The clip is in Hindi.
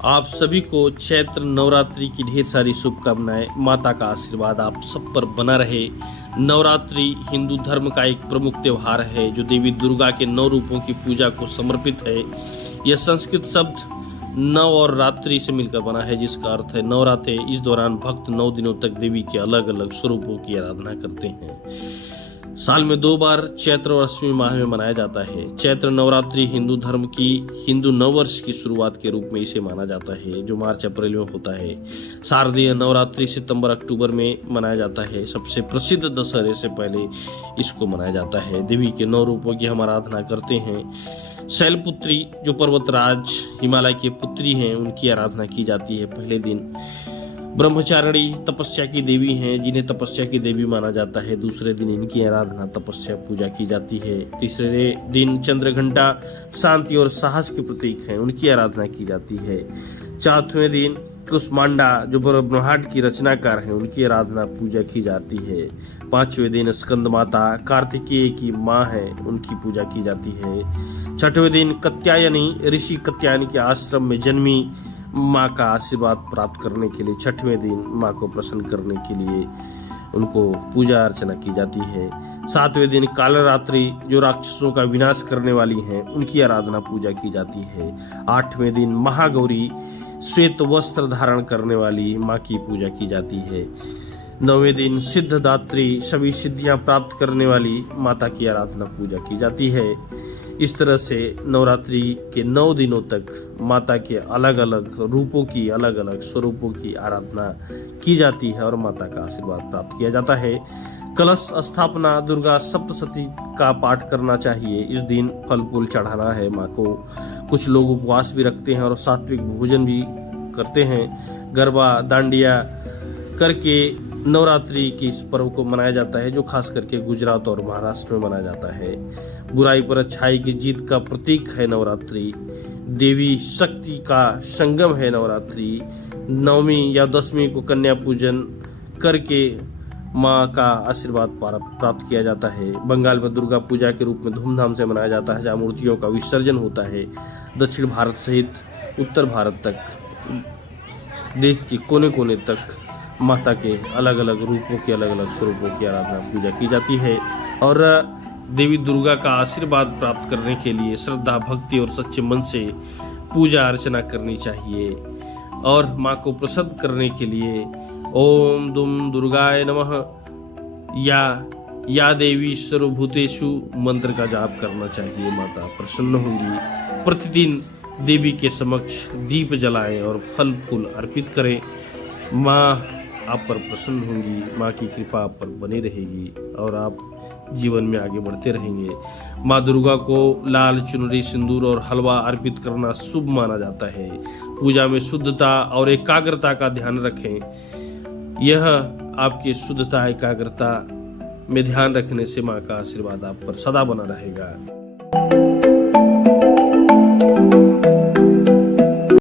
आप सभी को चैत्र नवरात्रि की ढेर सारी शुभकामनाएं। माता का आशीर्वाद आप सब पर बना रहे। नवरात्रि हिंदू धर्म का एक प्रमुख त्योहार है जो देवी दुर्गा के 9 रूपों की पूजा को समर्पित है। यह संस्कृत शब्द नव और रात्रि से मिलकर बना है, जिसका अर्थ है नवरात्रे। इस दौरान भक्त 9 दिनों तक देवी के अलग अलग स्वरूपों की आराधना करते हैं। साल में 2 बार चैत्र और अश्विनी माह में मनाया जाता है। चैत्र नवरात्रि हिंदू धर्म की हिंदू नववर्ष की शुरुआत के रूप में इसे माना जाता है, जो मार्च अप्रैल में होता है। शारदीय नवरात्रि सितंबर अक्टूबर में मनाया जाता है। सबसे प्रसिद्ध दशहरे से पहले इसको मनाया जाता है। देवी के 9 रूपों की हम आराधना करते हैं। शैलपुत्री जो पर्वतराज हिमालय की पुत्री हैं, उनकी आराधना की जाती है। पहले दिन ब्रह्मचारिणी तपस्या की देवी हैं, जिन्हें तपस्या की देवी माना जाता है। दूसरे दिन इनकी आराधना तपस्या पूजा की जाती है। तीसरे दिन चंद्रघंटा शांति और साहस के प्रतीक हैं, उनकी आराधना की जाती है। चौथवें दिन कुष्मांडा जो ब्रह्मांड की रचनाकार हैं, उनकी आराधना पूजा की जाती है। 5वें दिन स्कंद माता कार्तिकेय की माँ है, उनकी पूजा की जाती है। 6वें दिन कात्यायनी ऋषि कात्यायनी के आश्रम में जन्मी माँ का आशीर्वाद प्राप्त करने के लिए 6वें दिन माँ को प्रसन्न करने के लिए उनको पूजा अर्चना की जाती है। 7वें दिन कालरात्रि जो राक्षसों का विनाश करने वाली हैं, उनकी आराधना पूजा की जाती है। 8वें दिन महागौरी श्वेत वस्त्र धारण करने वाली माँ की पूजा की जाती है। 9वें दिन सिद्धदात्री सभी सिद्धियां प्राप्त करने वाली माता की आराधना पूजा की जाती है। इस तरह से नवरात्रि के 9 दिनों तक माता के अलग अलग रूपों की, अलग अलग स्वरूपों की आराधना की जाती है और माता का आशीर्वाद प्राप्त किया जाता है। कलश स्थापना दुर्गा सप्तशती का पाठ करना चाहिए। इस दिन फल फूल चढ़ाना है माँ को। कुछ लोग उपवास भी रखते हैं और सात्विक भोजन भी करते हैं। गरबा दांडिया करके नवरात्रि के इस पर्व को मनाया जाता है, जो खास करके गुजरात और महाराष्ट्र में मनाया जाता है। बुराई पर अच्छाई की जीत का प्रतीक है नवरात्रि। देवी शक्ति का संगम है नवरात्रि। 9वीं या 10वीं को कन्या पूजन करके माँ का आशीर्वाद प्राप्त किया जाता है। बंगाल में दुर्गा पूजा के रूप में धूमधाम से मनाया जाता है, जहाँ मूर्तियों का विसर्जन होता है। दक्षिण भारत सहित उत्तर भारत तक देश के कोने कोने तक माता के अलग अलग रूपों के, अलग अलग स्वरूपों की आराधना पूजा की जाती है। और देवी दुर्गा का आशीर्वाद प्राप्त करने के लिए श्रद्धा भक्ति और सच्चे मन से पूजा अर्चना करनी चाहिए। और माँ को प्रसन्न करने के लिए ओम दुम दुर्गाय नमः या देवी सर्वभूतेषु मंत्र का जाप करना चाहिए। माता प्रसन्न होंगी। प्रतिदिन देवी के समक्ष दीप जलाएं और फल फूल अर्पित करें। माँ आप पर प्रसन्न होंगी, माँ की कृपा आप पर बनी रहेगी और आप जीवन में आगे बढ़ते रहेंगे। माँ दुर्गा को लाल चुनरी, सिंदूर और हलवा अर्पित करना शुभ माना जाता है। पूजा में शुद्धता और एकाग्रता का ध्यान रखें। यह आपकी शुद्धता एकाग्रता में ध्यान रखने से माँ का आशीर्वाद आप पर सदा बना रहेगा।